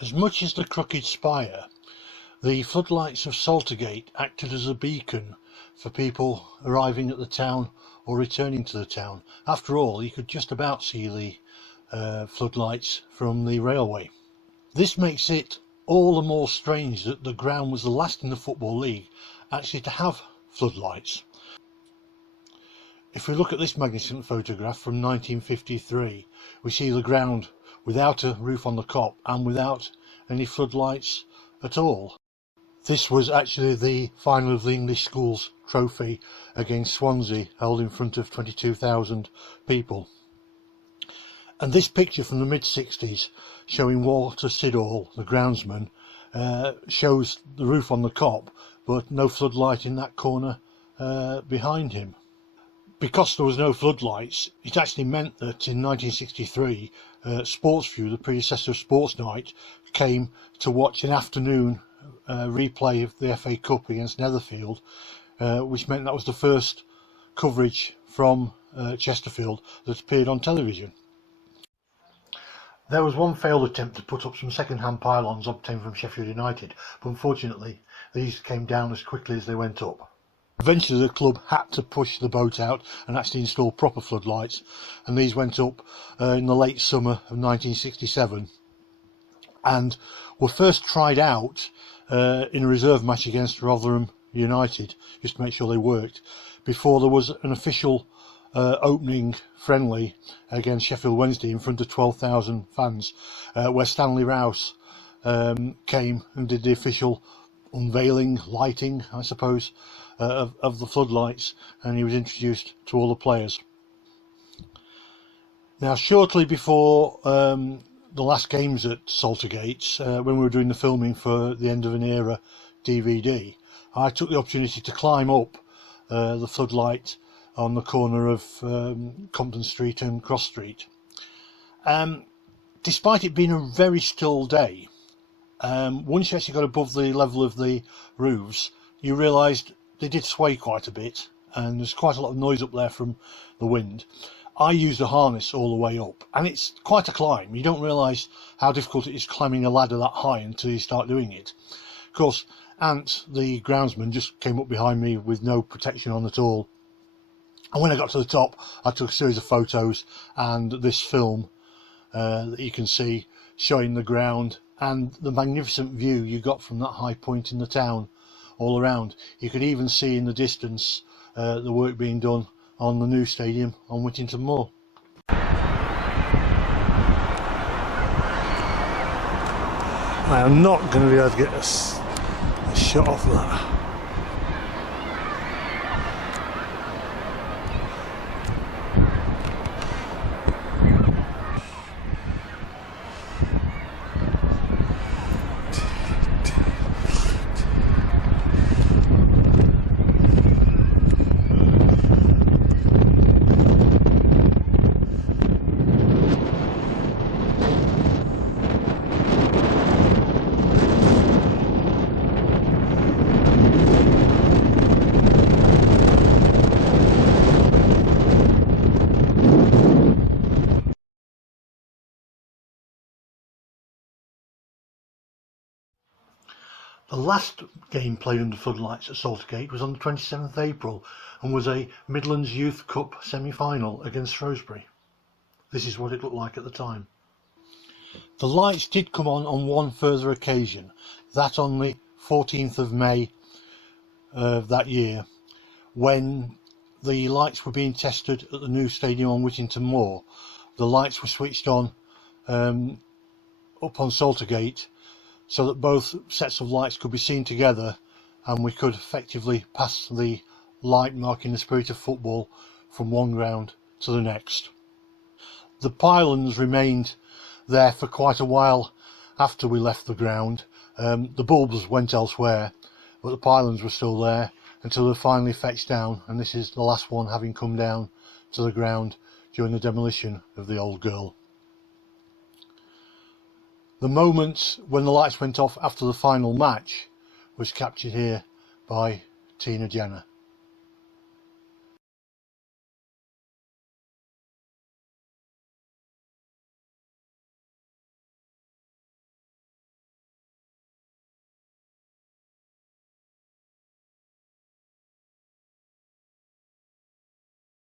As much as the crooked spire, the floodlights of Saltergate acted as a beacon for people arriving at the town or returning to the town. After all, you could just about see the floodlights from the railway. This makes it all the more strange that the ground was the last in the Football League actually to have floodlights. If we look at this magnificent photograph from 1953, we see the ground without a roof on the Kop and without any floodlights at all. This was actually the final of the English Schools Trophy against Swansea, held in front of 22,000 people. And this picture from the mid-60s showing Walter Siddall, the groundsman, shows the roof on the Kop but no floodlight in that corner behind him. Because there was no floodlights, it actually meant that in 1963 Sportsview, the predecessor of Sports Night, came to watch an afternoon replay of the FA Cup against Netherfield, which meant that was the first coverage from Chesterfield that appeared on television. There was one failed attempt to put up some second-hand pylons obtained from Sheffield United, but unfortunately these came down as quickly as they went up. Eventually the club had to push the boat out and actually install proper floodlights, and these went up in the late summer of 1967 and were first tried out in a reserve match against Rotherham United, just to make sure they worked, before there was an official opening friendly against Sheffield Wednesday in front of 12,000 fans, where Stanley Rouse came and did the official unveiling, lighting, I suppose, of the floodlights, and he was introduced to all the players. Now, shortly before the last games at Saltergate, when we were doing the filming for the End of an Era DVD, I took the opportunity to climb up the floodlight on the corner of Compton Street and Cross Street. Despite it being a very still day, once you actually got above the level of the roofs, you realised they did sway quite a bit, and there's quite a lot of noise up there from the wind. I used a harness all the way up, and it's quite a climb. You don't realise how difficult it is climbing a ladder that high until you start doing it. Of course, Ant, the groundsman, just came up behind me with no protection on at all. And when I got to the top, I took a series of photos and this film that you can see showing the ground and the magnificent view you got from that high point in the town all around. You could even see in the distance the work being done on the new stadium on Whittington Moor. I am not going to be able to get a shot off of that. The last game played under floodlights at Saltergate was on the 27th April and was a Midlands Youth Cup semi-final against Shrewsbury. This is what it looked like at the time. The lights did come on one further occasion, that on the 14th of May of that year, when the lights were being tested at the new stadium on Whittington Moor. The lights were switched on up on Saltergate, so that both sets of lights could be seen together and we could effectively pass the light marking the spirit of football from one ground to the next. The pylons remained there for quite a while after we left the ground. The bulbs went elsewhere, but the pylons were still there until they were finally fetched down, and this is the last one having come down to the ground during the demolition of the old girl. The moment when the lights went off after the final match was captured here by Tina Jenner.